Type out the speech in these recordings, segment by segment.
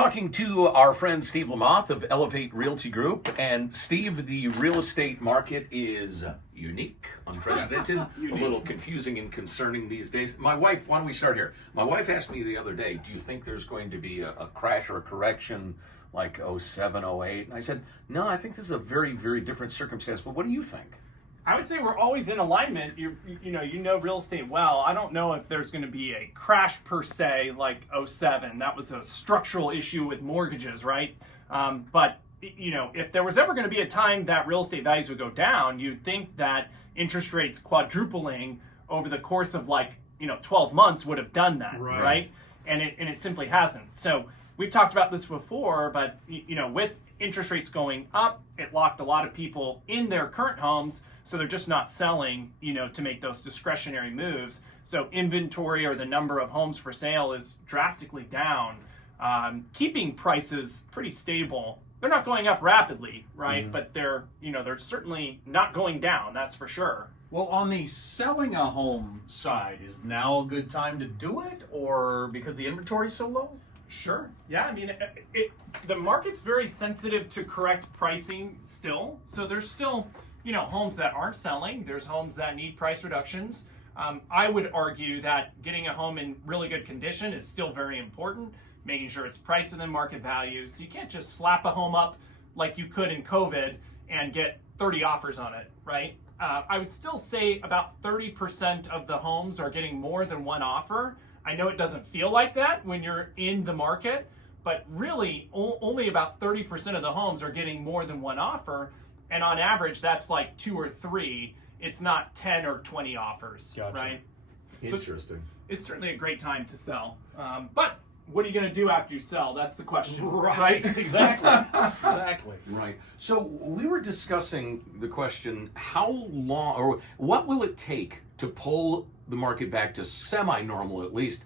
Talking to our friend Steve LaMothe of Elevate Realty Group. And Steve, the real estate market is unique, unprecedented, a little confusing and concerning these days. My wife, why don't we start here? My wife asked me the other day, do you think there's going to be a crash or a correction like 07, 08? And I said, no, I think this is a very, very different circumstance. But what do you think? I would say we're always in alignment. You know real estate well. I don't know if there's going to be a crash per se like 07. That was a structural issue with mortgages, right? But if there was ever going to be a time that real estate values would go down, you'd think that interest rates quadrupling over the course of 12 months would have done that, right? And it simply hasn't. So we've talked about this before, but with interest rates going up, it locked a lot of people in their current homes, so they're just not selling, to make those discretionary moves. So inventory, or the number of homes for sale, is drastically down, keeping prices pretty stable. They're not going up rapidly, right? Mm-hmm. But they're certainly not going down, that's for sure. Well, on the selling a home side, is now a good time to do it, or because the inventory is so low? Sure. Yeah, I mean, the market's very sensitive to correct pricing still. So there's still, homes that aren't selling. There's homes that need price reductions. I would argue that getting a home in really good condition is still very important, making sure it's priced within market value. So you can't just slap a home up like you could in COVID and get 30 offers on it, right? I would still say about 30% of the homes are getting more than one offer. I know it doesn't feel like that when you're in the market, but really only about 30% of the homes are getting more than one offer. And on average, that's like 2 or 3. It's not 10 or 20 offers, right? Interesting. So it's certainly a great time to sell. But what are you going to do after you sell? That's the question, right? Exactly. Exactly. Right. So we were discussing the question, how long, or what will it take to pull the market back to semi-normal at least?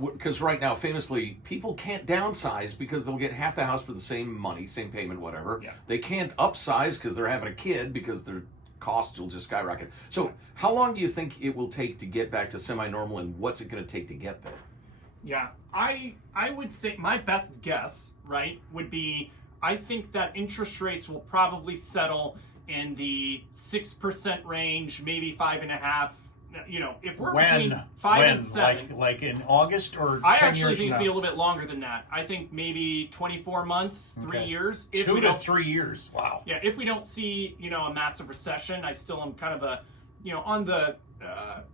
Because right now, famously, people can't downsize because they'll get half the house for the same money, same payment, whatever. Yeah. They can't upsize because they're having a kid because their costs will just skyrocket. So how long do you think it will take to get back to semi-normal, and what's it going to take to get there? Yeah, I would say my best guess, right, would be I think that interest rates will probably settle in the 6% range, maybe 5.5%. If we're between 5 and 7, like in August or 10 I actually years think it's from be a little bit longer than that. I think maybe 24 months, 3 years. If 2 to 3 years. Wow. Yeah, if we don't see a massive recession, I still am kind of on the.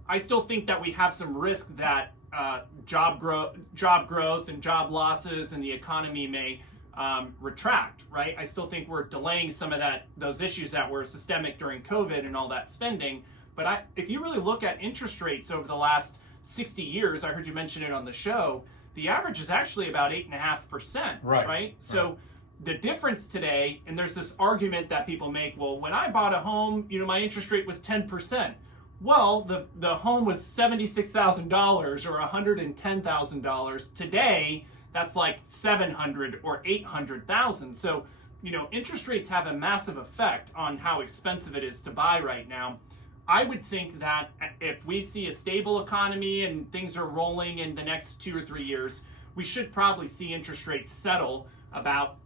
I still think that we have some risk that job growth and job losses and the economy may retract. Right. I still think we're delaying some of those issues that were systemic during COVID and all that spending. But if you really look at interest rates over the last 60 years, I heard you mention it on the show, the average is actually about 8.5%, right? So the difference today, and there's this argument that people make, well, when I bought a home, my interest rate was 10%. Well, the home was $76,000 or $110,000. Today, that's like $700,000 or $800,000. So, interest rates have a massive effect on how expensive it is to buy right now. I would think that if we see a stable economy and things are rolling in the next 2 or 3 years, we should probably see interest rates settle about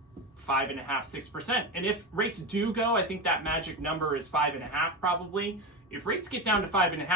5.5%, 6%. And if rates do go, I think that magic number is 5.5 probably. If rates get down to 5.5,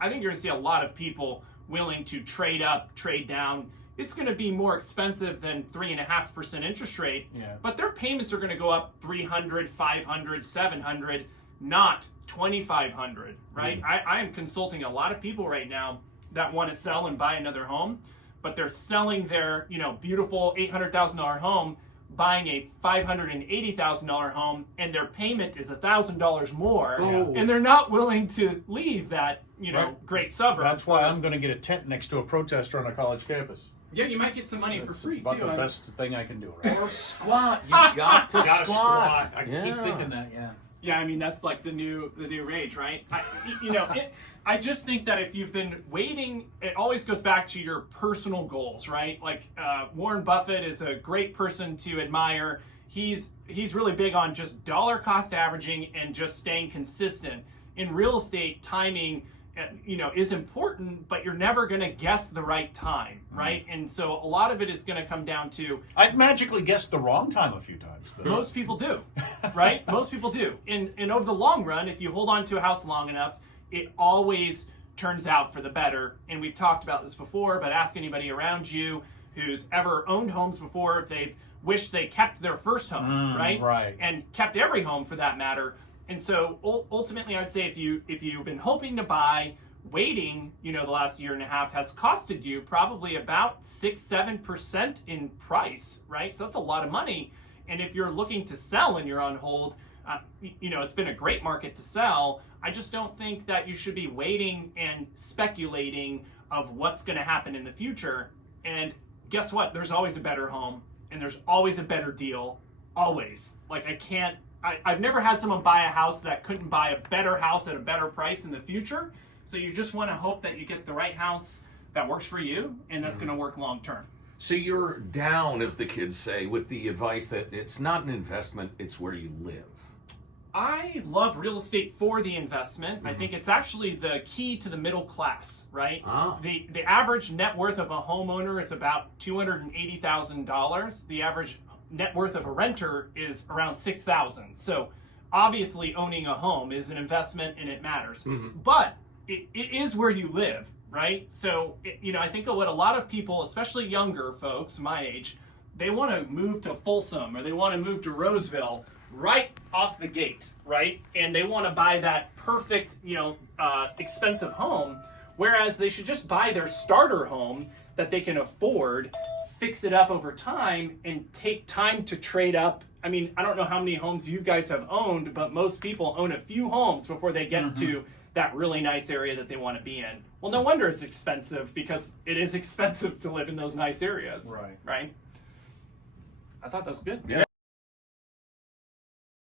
I think you're going to see a lot of people willing to trade up, trade down. It's going to be more expensive than 3.5% interest rate, but their payments are going to go up $300, $500, $700, not $2,500, right? I am consulting a lot of people right now that want to sell and buy another home, but they're selling their beautiful $800,000 home, buying a $580,000 home, and their payment is $1,000 more, and they're not willing to leave that great suburb. That's why I'm going to get a tent next to a protester on a college campus. Yeah, you might get some money for free about too. About the best thing I can do, right? Or squat. You got to squat. I keep thinking that. Yeah, I mean, that's like the new rage, right? I just think that if you've been waiting, it always goes back to your personal goals, right? Like Warren Buffett is a great person to admire. He's really big on just dollar cost averaging and just staying consistent. In real estate, timing is important, but you're never going to guess the right time, right? And so a lot of it is going to come down to I've magically guessed the wrong time a few times. But... most people do, right? Most people do. And over the long run, if you hold on to a house long enough, it always turns out for the better. And we've talked about this before, but ask anybody around you who's ever owned homes before if they've wished they kept their first home, right? Right. And kept every home for that matter. And so ultimately, I'd say if you've been hoping to buy, waiting, the last year and a half has costed you probably about 6-7% in price, right? So that's a lot of money. And if you're looking to sell and you're on hold, it's been a great market to sell. I just don't think that you should be waiting and speculating of what's going to happen in the future. And guess what? There's always a better home and there's always a better deal. Always. Like I've never had someone buy a house that couldn't buy a better house at a better price in the future. So you just want to hope that you get the right house that works for you and that's going to work long term. So you're down, as the kids say, with the advice that it's not an investment, it's where you live. I love real estate for the investment. I think it's actually the key to the middle class, right? The average net worth of a homeowner is about $280,000. The average net worth of a renter is around $6,000. So obviously owning a home is an investment and it matters. But it is where you live, right? So, I think of what a lot of people, especially younger folks my age, they want to move to Folsom or they want to move to Roseville right off the gate, right? And they want to buy that perfect, expensive home, whereas they should just buy their starter home that they can afford, fix it up over time, and take time to trade up. I mean, I don't know how many homes you guys have owned, but most people own a few homes before they get to that really nice area that they want to be in. Well, no wonder it's expensive, because it is expensive to live in those nice areas. Right. Right? I thought that was good. Yeah.